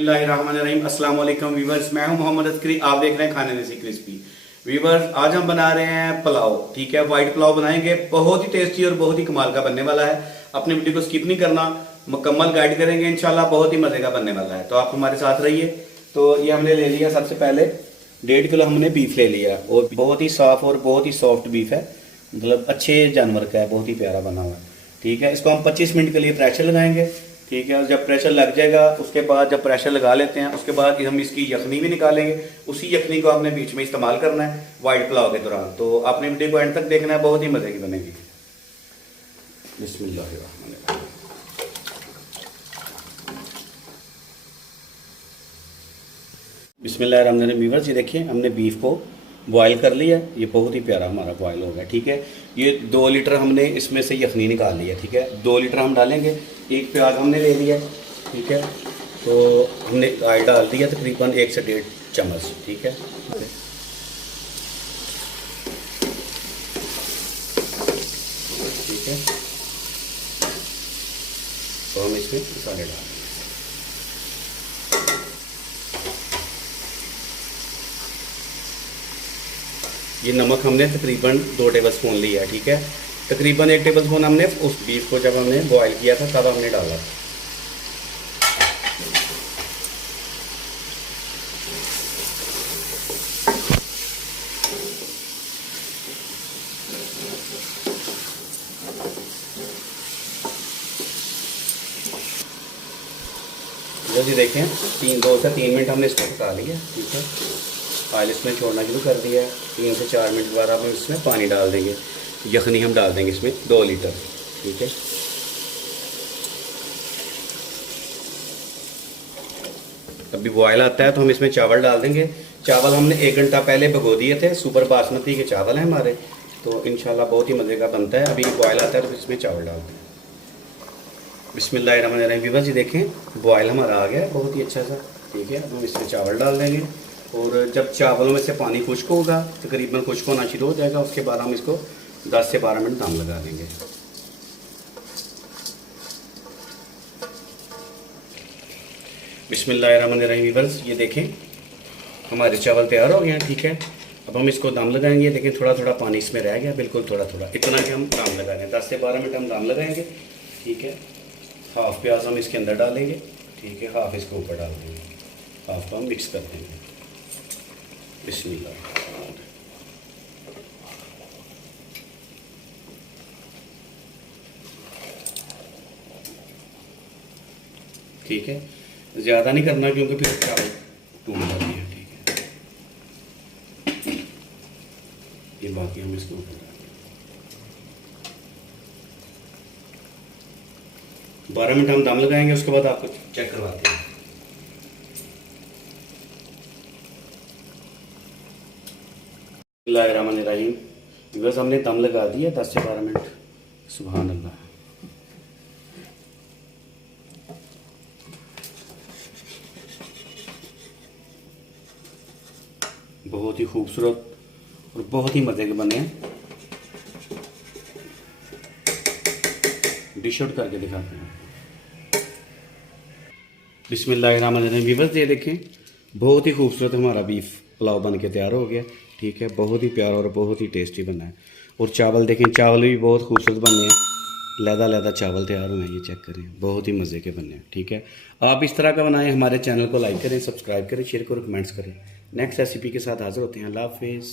बिस्मिल्लाहिर्रहमानिर्रहीम। अस्सलाम वालेकुम व्यूवर्स, मैं हूं मोहम्मद अस्करी। आप देख रहे हैं खाने में सी क्रिस्पी। व्यूवर्स, आज हम बना रहे हैं पुलाव। ठीक है, वाइट पुलाव बनाएंगे, बहुत ही टेस्टी और बहुत ही कमाल का बनने वाला है। अपने वीडियो को स्किप नहीं करना, मुकम्मल गाइड करेंगे इंशाल्लाह, बहुत ही मजे का बनने वाला है। तो आप हमारे साथ रहिए। तो ये हमने ले लिया, सबसे पहले 1.5 किलो हमने बीफ ले लिया और बहुत ही साफ और बहुत ही सॉफ्ट बीफ है, मतलब अच्छे जानवर का है, बहुत ही प्यारा बना हुआ है। ठीक है, इसको हम 25 मिनट के लिए प्रेशर लगाएंगे। ठीक है, और जब प्रेशर लग जाएगा उसके बाद, जब प्रेशर लगा लेते हैं उसके बाद हम इसकी यखनी भी निकालेंगे। उसी यखनी को आपने बीच में इस्तेमाल करना है वाइट पुलाव के दौरान। तो आपने वीडियो को एंड तक देखना है, बहुत ही मजे की बनेगी। बिस्मिल्लाहिर्रहमानिर्रहीम। बिस्मिल्लाहिर्रहमानिर्रहीम। व्यूअर्स, ये देखिए हमने बीफ को बॉयल कर लिया, ये बहुत ही प्यारा हमारा बॉयल हो गया। ठीक है, ये 2 लीटर हमने इसमें से यखनी निकाल लिया। ठीक है, 2 लीटर हम डालेंगे। एक प्याज हमने ले लिया। ठीक है, तो हमने ऑयल डाल दिया तकरीबन 1 से 1.5 चम्मच। ठीक है, ठीक है, तो हम इसमें मसाले डालेंगे। ये नमक हमने तकरीबन 2 टेबल स्पून लिया। ठीक है, तकरीबन 1 टेबल स्पून हमने उस बीफ को जब हमने बॉयल किया था तब हमने डाला। जल्दी देखें, 2 से 3 मिनट हमने इसको पका लिया। ठीक है, ऑयल इसमें छोड़ना शुरू कर दिया है। 3 से 4 मिनट बाद हम इसमें पानी डाल देंगे। यखनी हम डाल देंगे इसमें 2 लीटर। ठीक है, अभी बॉयल आता है तो हम इसमें चावल डाल देंगे। चावल हमने 1 घंटा पहले भिगो दिए थे, सुपर बासमती के चावल हैं हमारे, तो इंशाल्लाह बहुत ही मज़े का बनता है। अभी बॉयल आता है तो इसमें चावल डालते हैं। बिस्मिल्लाहिर्रहमानिर्रहीम। व्यूअर्स, ये देखें बॉयल हमारा आ गया बहुत ही अच्छा सा। ठीक है, अब हम इसमें चावल डाल देंगे और जब चावलों में से पानी खुश्क होगा, तकरीबन खुश्क होना शुरू हो जाएगा, उसके बाद हम इसको 10 से 12 मिनट दम लगा देंगे। बिस्मिल्लाहिर्रहमानिर्रहीम। व्यूअर्स, ये देखें हमारे चावल तैयार हो गए हैं। ठीक है, अब हम इसको दम लगाएंगे। लेकिन थोड़ा थोड़ा पानी इसमें रह गया, बिल्कुल थोड़ा थोड़ा, इतना कि हम दम लगाएंगे। 10 से 12 मिनट हम दम लगाएंगे। ठीक है, हाफ प्याज हम इसके अंदर डालेंगे। ठीक है, हाफ इसके ऊपर डाल देंगे, हाफ को हम मिक्स कर देंगे। बिस्मिल्लाह। ठीक है, ज़्यादा नहीं करना क्योंकि फिर चावल टूट जाती है। ठीक है, ये बाकी हम इसके ऊपर 12 मिनट हम दम लगाएंगे, उसके बाद आपको चेक करवाते हैं। बिस्मिल्लाहिर्रहमानिर्रहीम। बस हमने दम लगा दिया 10 से 12 मिनट। सुभान अल्लाह। बहुत ही खूबसूरत और बहुत ही मज़े के बने हैं। डिश आउट करके दिखाते हैं। बिस्मिल्लाहिर्रहमानिर्रहीम। व्यूअर्स, ये देखें बहुत ही खूबसूरत हमारा बीफ पुलाव बन के तैयार हो गया। ठीक है, बहुत ही प्यारा और बहुत ही टेस्टी बना है। और चावल देखें, चावल भी बहुत खूबसूरत बने हैं, लहदा लहदा चावल तैयार हुए हैं। ये चेक करें, बहुत ही मज़े के बने हैं। ठीक है, आप इस तरह का बनाएं। हमारे चैनल को लाइक करें, सब्सक्राइब करें, शेयर करें, कमेंट्स करें। नेक्स्ट रेसिपी के साथ हाजिर होते हैं। अल्लाह हाफिज़।